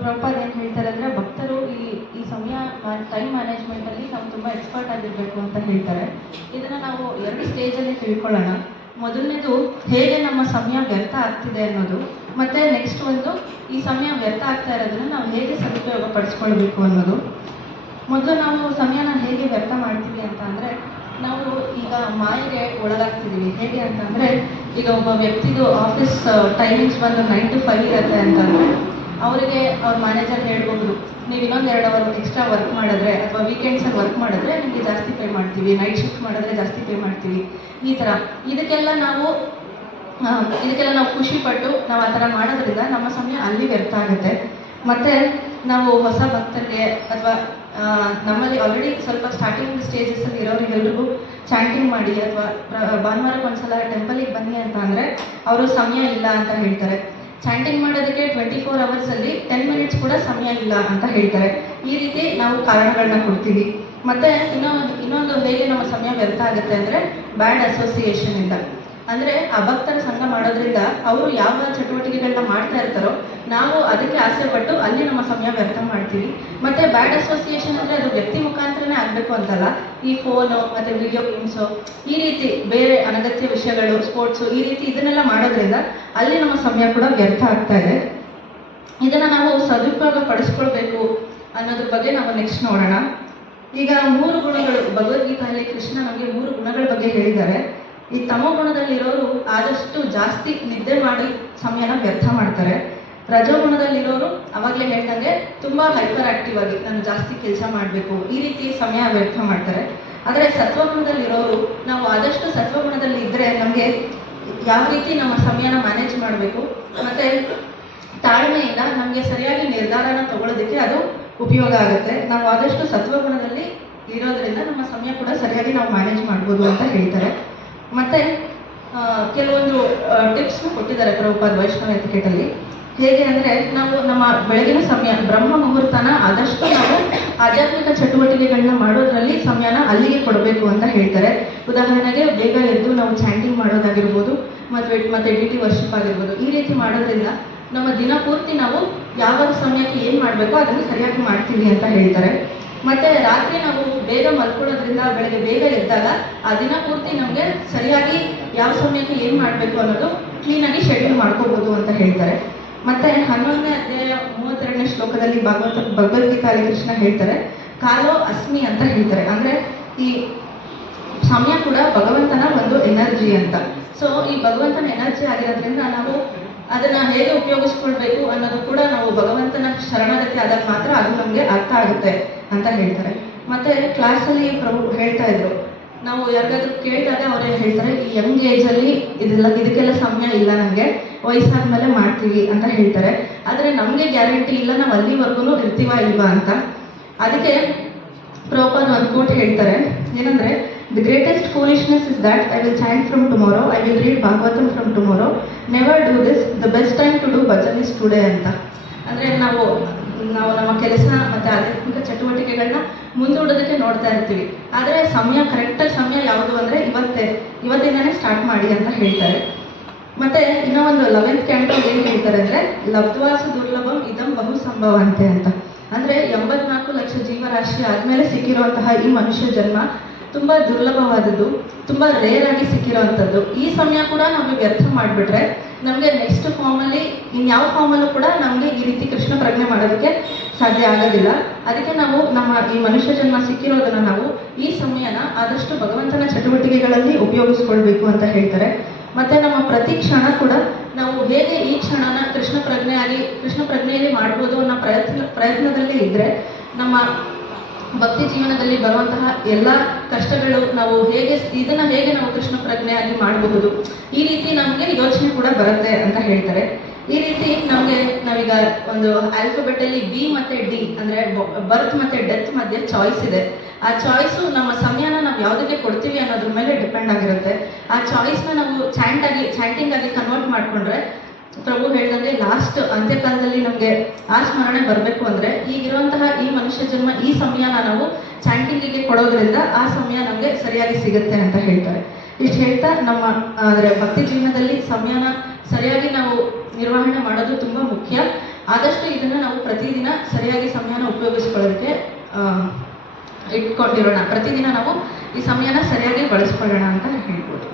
ಪ್ರಭುಪಾದ್ ಏನು ಹೇಳ್ತಾರೆ ಅಂದರೆ ಭಕ್ತರು ಈ ಈ ಸಮಯ ಟೈಮ್ ಮ್ಯಾನೇಜ್ಮೆಂಟಲ್ಲಿ ನಾವು ತುಂಬ ಎಕ್ಸ್ಪರ್ಟ್ ಆಗಿರಬೇಕು ಅಂತ ಹೇಳ್ತಾರೆ. ಇದನ್ನ ನಾವು ಎರಡು ಸ್ಟೇಜಲ್ಲಿ ತಿಳ್ಕೊಳ್ಳೋಣ. ಮೊದಲನೇದು, ಹೇಗೆ ನಮ್ಮ ಸಮಯ ವ್ಯರ್ಥ ಆಗ್ತಿದೆ ಅನ್ನೋದು, ಮತ್ತೆ ನೆಕ್ಸ್ಟ್ ಒಂದು, ಈ ಸಮಯ ವ್ಯರ್ಥ ಆಗ್ತಾ ಇರೋದನ್ನ ನಾವು ಹೇಗೆ ಸದುಪಯೋಗ ಪಡಿಸ್ಕೊಳ್ಬೇಕು ಅನ್ನೋದು. ಮೊದಲು ನಾವು ಸಮಯನ ಹೇಗೆ ವ್ಯರ್ಥ ಮಾಡ್ತೀವಿ ಅಂತ ಅಂದರೆ, ನಾವು ಈಗ ಮಾಯೆಗೆ ಒಳಗಾಗ್ತಿದ್ದೀವಿ ಹೇಗೆ ಅಂತಂದರೆ ಈಗ ಒಬ್ಬ ವ್ಯಕ್ತಿದು ಆಫೀಸ್ ಟೈಮಿಂಗ್ಸ್ ಬಂದು ನೈನ್ ಟು ಫೈವ್ ಇರುತ್ತೆ ಅಂತಂದರೆ ಅವರಿಗೆ ಅವ್ರ ಮ್ಯಾನೇಜರ್ ಹೇಳ್ಬೋದು, ನೀವು ಇನ್ನೊಂದು ಎರಡು ಅವರ್ ಎಕ್ಸ್ಟ್ರಾ ವರ್ಕ್ ಮಾಡಿದ್ರೆ ಅಥವಾ ವೀಕೆಂಡ್ಸಲ್ಲಿ ವರ್ಕ್ ಮಾಡಿದ್ರೆ ನಿಮಗೆ ಜಾಸ್ತಿ ಪೇ ಮಾಡ್ತೀವಿ ನೈಟ್ ಶಿಫ್ಟ್ ಮಾಡಿದ್ರೆ ಜಾಸ್ತಿ ಪೇ ಮಾಡ್ತೀವಿ. ಈ ಥರ ಇದಕ್ಕೆಲ್ಲ ನಾವು ಇದಕ್ಕೆಲ್ಲ ನಾವು ಖುಷಿ ಪಟ್ಟು ನಾವು ಆ ಥರ ಮಾಡೋದ್ರಿಂದ ನಮ್ಮ ಸಮಯ ಅಲ್ಲಿ ವ್ಯರ್ಥ ಆಗುತ್ತೆ. ಮತ್ತೆ ನಾವು ಹೊಸ ಭಕ್ತರಿಗೆ ಅಥವಾ ನಮ್ಮಲ್ಲಿ ಆಲ್ರೆಡಿ ಸ್ವಲ್ಪ ಸ್ಟಾರ್ಟಿಂಗ್ ಸ್ಟೇಜಸಲ್ಲಿ ಇರೋರಿಗೆಲ್ರಿಗೂ ಚಾಂಟಿಂಗ್ ಮಾಡಿ ಅಥವಾ ಭಾನುವಾರಕ್ಕೆ ಒಂದ್ಸಲ ಟೆಂಪಲಿಗೆ ಬನ್ನಿ ಅಂತ ಅಂದರೆ, ಅವರು ಸಮಯ ಇಲ್ಲ ಅಂತ ಹೇಳ್ತಾರೆ. ಚಾಂಟಿಂಗ್ ಮಾಡೋದಕ್ಕೆ ಟ್ವೆಂಟಿ ಫೋರ್ ಅವರ್ಸಲ್ಲಿ ಟೆನ್ ಮಿನಿಟ್ಸ್ ಕೂಡ ಸಮಯ ಇಲ್ಲ ಅಂತ ಹೇಳ್ತಾರೆ. ಈ ರೀತಿ ನಾವು ಕಾರಣಗಳನ್ನ ಕೊಡ್ತೀವಿ. ಮತ್ತೆ ಇನ್ನೊಂದು ಇನ್ನೊಂದು ಹೇಗೆ ನಮ್ಮ ಸಮಯ ವ್ಯರ್ಥ ಆಗುತ್ತೆ ಅಂದ್ರೆ ಬ್ಯಾಡ್ ಅಸೋಸಿಯೇಷನ್ ಇಂದ. ಅಂದರೆ ಅಭಕ್ತರ ಸಂಘ ಮಾಡೋದ್ರಿಂದ ಅವರು ಯಾವ ಚಟುವಟಿಕೆಗಳನ್ನ ಮಾಡ್ತಾ ಇರ್ತಾರೋ, ನಾವು ಅದಕ್ಕೆ ಆಸೆ ಪಟ್ಟು ಅಲ್ಲಿ ನಮ್ಮ ಸಮಯ ವ್ಯರ್ಥ ಮಾಡ್ತೀವಿ. ಮತ್ತೆ ಬ್ಯಾಡ್ ಅಸೋಸಿಯೇಷನ್ ಅಂದ್ರೆ ಅದು ವ್ಯಕ್ತಿ ಮುಖಾಂತರನೇ ಆಗಬೇಕು ಅಂತಲ್ಲ, ಈ ಫೋನು ಮತ್ತೆ ವಿಡಿಯೋ ಗೇಮ್ಸು ಈ ರೀತಿ ಬೇರೆ ಅನಗತ್ಯ ವಿಷಯಗಳು ಸ್ಪೋರ್ಟ್ಸು ಈ ರೀತಿ ಇದನ್ನೆಲ್ಲ ಮಾಡೋದ್ರಿಂದ ಅಲ್ಲಿ ನಮ್ಮ ಸಮಯ ಕೂಡ ವ್ಯರ್ಥ ಆಗ್ತಾ ಇದೆ. ಇದನ್ನ ನಾವು ಸದುಪಯೋಗ ಪಡಿಸ್ಕೊಳ್ಬೇಕು ಅನ್ನೋದ್ರ ಬಗ್ಗೆ ನಾವು ನೆಕ್ಸ್ಟ್ ನೋಡೋಣ. ಈಗ ಮೂರು ಗುಣಗಳು ಭಗವದ್ಗೀತೆಯಲ್ಲಿ ಕೃಷ್ಣ ನಮಗೆ ಮೂರು ಗುಣಗಳ ಬಗ್ಗೆ ಹೇಳಿದ್ದಾರೆ. ಈ ತಮೋ ಗುಣದಲ್ಲಿರೋರು ಆದಷ್ಟು ಜಾಸ್ತಿ ನಿದ್ದೆ ಮಾಡಿ ಸಮಯನ ವ್ಯರ್ಥ ಮಾಡ್ತಾರೆ. ರಜೋಗುಣದಲ್ಲಿರೋರು ಅವಾಗಲೇ ಹೇಳ್ದಂಗೆ ತುಂಬ ಹೈಪರ್ ಆಕ್ಟಿವ್ ಆಗಿ ನಾನು ಜಾಸ್ತಿ ಕೆಲಸ ಮಾಡಬೇಕು, ಈ ರೀತಿ ಸಮಯ ವ್ಯರ್ಥ ಮಾಡ್ತಾರೆ. ಆದರೆ ಸತ್ವಗುಣದಲ್ಲಿರೋರು, ನಾವು ಆದಷ್ಟು ಸತ್ವಗುಣದಲ್ಲಿ ಇದ್ದರೆ ನಮಗೆ ಯಾವ ರೀತಿ ನಮ್ಮ ಸಮಯನ ಮ್ಯಾನೇಜ್ ಮಾಡಬೇಕು ಮತ್ತು ತಾಳ್ಮೆಯಿಂದ ನಮಗೆ ಸರಿಯಾಗಿ ನಿರ್ಧಾರನ ತಗೊಳ್ಳೋದಕ್ಕೆ ಅದು ಉಪಯೋಗ ಆಗುತ್ತೆ. ನಾವು ಆದಷ್ಟು ಸತ್ವಗುಣದಲ್ಲಿ ಇರೋದ್ರಿಂದ ನಮ್ಮ ಸಮಯ ಕೂಡ ಸರಿಯಾಗಿ ನಾವು ಮ್ಯಾನೇಜ್ ಮಾಡ್ಬೋದು ಅಂತ ಹೇಳ್ತಾರೆ. ಮತ್ತೆ ಕೆಲವೊಂದು ಟಿಪ್ಸ್ನ ಕೊಟ್ಟಿದ್ದಾರೆ ಪ್ರಭುಪಾದ್ ವೈಷ್ಣವ ಎತಿಕೆಟಲ್ಲಿ. ಹೇಗೆ ಅಂದರೆ ನಾವು ನಮ್ಮ ಬೆಳಗಿನ ಸಮಯ, ಬ್ರಹ್ಮ ಮುಹೂರ್ತನ ಆದಷ್ಟು ನಾವು ಆಧ್ಯಾತ್ಮಿಕ ಚಟುವಟಿಕೆಗಳನ್ನ ಮಾಡೋದ್ರಲ್ಲಿ ಸಮಯನ ಅಲ್ಲಿಗೆ ಕೊಡಬೇಕು ಅಂತ ಹೇಳ್ತಾರೆ. ಉದಾಹರಣೆಗೆ ಬೇಗ ಎದ್ದು ನಾವು ಚಾಂಟಿಂಗ್ ಮಾಡೋದಾಗಿರ್ಬೋದು ಮತ್ತು ಮತ್ತೆ ಡಿ ಟಿ ವರ್ಷಿಪ್ ಆಗಿರ್ಬೋದು, ಈ ರೀತಿ ಮಾಡೋದ್ರಿಂದ ನಮ್ಮ ದಿನ ಪೂರ್ತಿ ನಾವು ಯಾವ ಸಮಯಕ್ಕೆ ಏನು ಮಾಡಬೇಕು ಅದನ್ನು ಸರಿಯಾಗಿ ಮಾಡ್ತೀವಿ ಅಂತ ಹೇಳ್ತಾರೆ. ಮತ್ತೆ ರಾತ್ರಿ ನಾವು ಬೇಗ ಮಲ್ಕೊಳ್ಳೋದ್ರಿಂದ, ಬೆಳಗ್ಗೆ ಬೇಗ ಎದ್ದಾಗ ಆ ದಿನ ಪೂರ್ತಿ ನಮಗೆ ಸರಿಯಾಗಿ ಯಾವ ಸಮಯಕ್ಕೆ ಏನು ಮಾಡಬೇಕು ಅನ್ನೋದು ಕ್ಲೀನಾಗಿ ಶೆಡ್ಯೂಲ್ ಮಾಡ್ಕೋಬೋದು ಅಂತ ಹೇಳ್ತಾರೆ. ಮತ್ತೆ ಹನ್ನೊಂದನೇ ಅಧ್ಯಾಯ ಮೂವತ್ತೆರಡನೇ ಶ್ಲೋಕದಲ್ಲಿ ಭಗವತ್ ಭಗವದ್ಗೀತಾಲಿ ಕೃಷ್ಣ ಹೇಳ್ತಾರೆ, ಕಾಲೋ ಅಸ್ಮಿ ಅಂತ ಹೇಳ್ತಾರೆ. ಅಂದ್ರೆ ಈ ಸಮಯ ಕೂಡ ಭಗವಂತನ ಒಂದು ಎನರ್ಜಿ ಅಂತ. ಸೊ ಈ ಭಗವಂತನ ಎನರ್ಜಿ ಆಗಿರೋದ್ರಿಂದ ನಾವು ಅದನ್ನ ಹೇಗೆ ಉಪಯೋಗಿಸ್ಕೊಳ್ಬೇಕು ಅನ್ನೋದು ಕೂಡ ನಾವು ಭಗವಂತನ ಶರಣಾಗತಿ ಆದಾಗ ಮಾತ್ರ ಅದು ನಮಗೆ ಅರ್ಥ ಆಗುತ್ತೆ ಅಂತ ಹೇಳ್ತಾರೆ. ಮತ್ತೆ ಕ್ಲಾಸಲ್ಲಿ ಪ್ರಭು ಹೇಳ್ತಾ ಇದ್ರು ನಾವು ಯಾರಿಗಾದ್ರೂ ಕೇಳಿದಾಗ ಅವರೇ ಹೇಳ್ತಾರೆ, ಈ ಯಂಗ್ ಏಜಲ್ಲಿ ಇದೆಲ್ಲ, ಇದಕ್ಕೆಲ್ಲ ಸಮಯ ಇಲ್ಲ ನನಗೆ ವಯಸ್ಸಾದ್ಮೇಲೆ ಮಾಡ್ತೀವಿ ಅಂತ ಹೇಳ್ತಾರೆ. ಆದರೆ ನಮಗೆ ಗ್ಯಾರಂಟಿ ಇಲ್ಲ, ನಾವು ಅಲ್ಲಿವರೆಗೂ ಇರ್ತೀವ ಇಲ್ವಾ ಅಂತ. ಅದಕ್ಕೆ ಪ್ರಾಪರ್ ಒಂದು ಹೇಳ್ತಾರೆ. ಏನಂದರೆ the greatest foolishness is that I will chant from tomorrow I will read Bhagavatam from tomorrow never do this the best time to do bhajan is today ಅಂತ. ಅಂದರೆ ನಾವು ನಾವು ನಮ್ಮ ಕೆಲಸ ಮತ್ತೆ ಆಧ್ಯಾತ್ಮಿಕ ಚಟುವಟಿಕೆಗಳನ್ನ ಮುಂದೂಡೋದಕ್ಕೆ ನೋಡ್ತಾ ಇರ್ತೀವಿ. ಆದರೆ ಸಮಯ ಕರೆಕ್ಟಾಗಿ ಸಮಯ ಯಾವುದು ಅಂದ್ರೆ ಇವತ್ತೇ, ಇವತ್ತಿಂದಾನೇ ಸ್ಟಾರ್ಟ್ ಮಾಡಿ ಅಂತ ಹೇಳ್ತಾರೆ. ಮತ್ತೆ ಇನ್ನೂ ಒಂದು ಲೆವೆಂತ್ ಕ್ಯಾಂಟೋ ಏನ್ ಹೇಳ್ತಾರೆ ಅಂದ್ರೆ, ಲಬ್ಧವಾಸ ದುರ್ಲಭಂ ಇದಂ ಬಹು ಸಂಭವಂತೆ ಅಂತ. ಅಂದ್ರೆ ಎಂಬತ್ನಾಲ್ಕು ಲಕ್ಷ ಜೀವರಾಶಿ ಆದ್ಮೇಲೆ ಸಿಕ್ಕಿರುವಂತಹ ಈ ಮನುಷ್ಯ ಜನ್ಮ ತುಂಬಾ ದುರ್ಲಭವಾದದ್ದು, ತುಂಬಾ ರೇರ್ ಆಗಿ ಸಿಕ್ಕಿರೋವಂಥದ್ದು. ಈ ಸಮಯ ಕೂಡ ನಾವು ವ್ಯರ್ಥ ಮಾಡಿಬಿಟ್ರೆ, ನಮಗೆ ನೆಕ್ಸ್ಟ್ ಫಾರ್ಮಲ್ಲಿ ಇನ್ಯಾವ ಫಾರ್ಮಲ್ಲೂ ಕೂಡ ನಮಗೆ ಈ ರೀತಿ ಕೃಷ್ಣ ಪ್ರಜ್ಞೆ ಮಾಡೋದಕ್ಕೆ ಸಾಧ್ಯ ಆಗೋದಿಲ್ಲ. ಅದಕ್ಕೆ ನಾವು ನಮ್ಮ ಈ ಮನುಷ್ಯ ಜನ್ಮ ಸಿಕ್ಕಿರೋದನ್ನ ನಾವು ಈ ಸಮಯನ ಆದಷ್ಟು ಭಗವಂತನ ಚಟುವಟಿಕೆಗಳಲ್ಲಿ ಉಪಯೋಗಿಸ್ಕೊಳ್ಬೇಕು ಅಂತ ಹೇಳ್ತಾರೆ. ಮತ್ತೆ ನಮ್ಮ ಪ್ರತಿ ಕ್ಷಣ ಕೂಡ ನಾವು ಹೇಗೆ ಈ ಕ್ಷಣನ ಕೃಷ್ಣ ಪ್ರಜ್ಞೆ ಆಗಿ ಕೃಷ್ಣ ಪ್ರಜ್ಞೆಯಲ್ಲಿ ಮಾಡ್ಬೋದು ಅನ್ನೋ ಪ್ರಯತ್ನ, ಪ್ರಯತ್ನದಲ್ಲಿ ಇದ್ರೆ ನಮ್ಮ ಭಕ್ತಿ ಜೀವನದಲ್ಲಿ ಬರುವಂತಹ ಎಲ್ಲ ಕಷ್ಟಗಳು ನಾವು ಹೇಗೆ ಇದನ್ನ ಹೇಗೆ ನಾವು ಕೃಷ್ಣ ಪ್ರಜ್ಞೆಯಾಗಿ ಮಾಡಬಹುದು? ಈ ರೀತಿ ನಮಗೆ ಯೋಚನೆ ಕೂಡ ಬರುತ್ತೆ ಅಂತ ಹೇಳ್ತಾರೆ. ಈ ರೀತಿ ನಮಗೆ ನಾವೀಗ ಒಂದು ಆಲ್ಫಾಬೆಟ್ ಅಲ್ಲಿ ಬಿ ಮತ್ತೆ ಡಿ ಅಂದ್ರೆ ಬರ್ತ್ ಮತ್ತೆ ಡೆತ್ ಮಧ್ಯೆ ಚಾಯ್ಸ್ ಇದೆ. ಆ ಚಾಯ್ಸು ನಮ್ಮ ಸಮಯನ ನಾವು ಯಾವುದಕ್ಕೆ ಕೊಡ್ತೀವಿ ಅನ್ನೋದ್ರ ಮೇಲೆ ಡಿಪೆಂಡ್ ಆಗಿರುತ್ತೆ. ಆ ಚಾಯ್ಸ್ನ ನಾವು ಚಾಂಟ್ ಆಗಿ ಚಾಂಟಿಂಗ್ ಆಗಿ ಕನ್ವರ್ಟ್ ಮಾಡ್ಕೊಂಡ್ರೆ ಪ್ರಭು ಹೇಳ್ದಂಗೆ ಲಾಸ್ಟ್ ಅಂತ್ಯಕಾಲದಲ್ಲಿ ನಮಗೆ ಆ ಸ್ಮರಣೆ ಬರಬೇಕು ಅಂದ್ರೆ ಈಗಿರುವಂತಹ ಈ ಮನುಷ್ಯ ಜನ್ಮ ಈ ಸಮಯನ ನಾವು ಚಾಂಟಿಂಗಿಗೆ ಕೊಡೋದ್ರಿಂದ ಆ ಸಮಯ ನಮಗೆ ಸರಿಯಾಗಿ ಸಿಗುತ್ತೆ ಅಂತ ಹೇಳ್ತಾರೆ. ಇಷ್ಟು ಹೇಳ್ತಾ ನಮ್ಮ ಅಂದ್ರೆ ಭಕ್ತಿ ಜೀವನದಲ್ಲಿ ಸಮಯನ ಸರಿಯಾಗಿ ನಾವು ನಿರ್ವಹಣೆ ಮಾಡೋದು ತುಂಬಾ ಮುಖ್ಯ. ಆದಷ್ಟು ಇದನ್ನ ನಾವು ಪ್ರತಿದಿನ ಸರಿಯಾಗಿ ಸಮಯನ ಉಪಯೋಗಿಸ್ಕೊಳ್ಳೋದಕ್ಕೆ ಆ, ಇಟ್ಕೊಂಡಿರೋಣ. ಪ್ರತಿದಿನ ನಾವು ಈ ಸಮಯನ ಸರಿಯಾಗಿ ಬಳಸ್ಕೊಳ್ಳೋಣ ಅಂತ ಹೇಳ್ಬೋದು.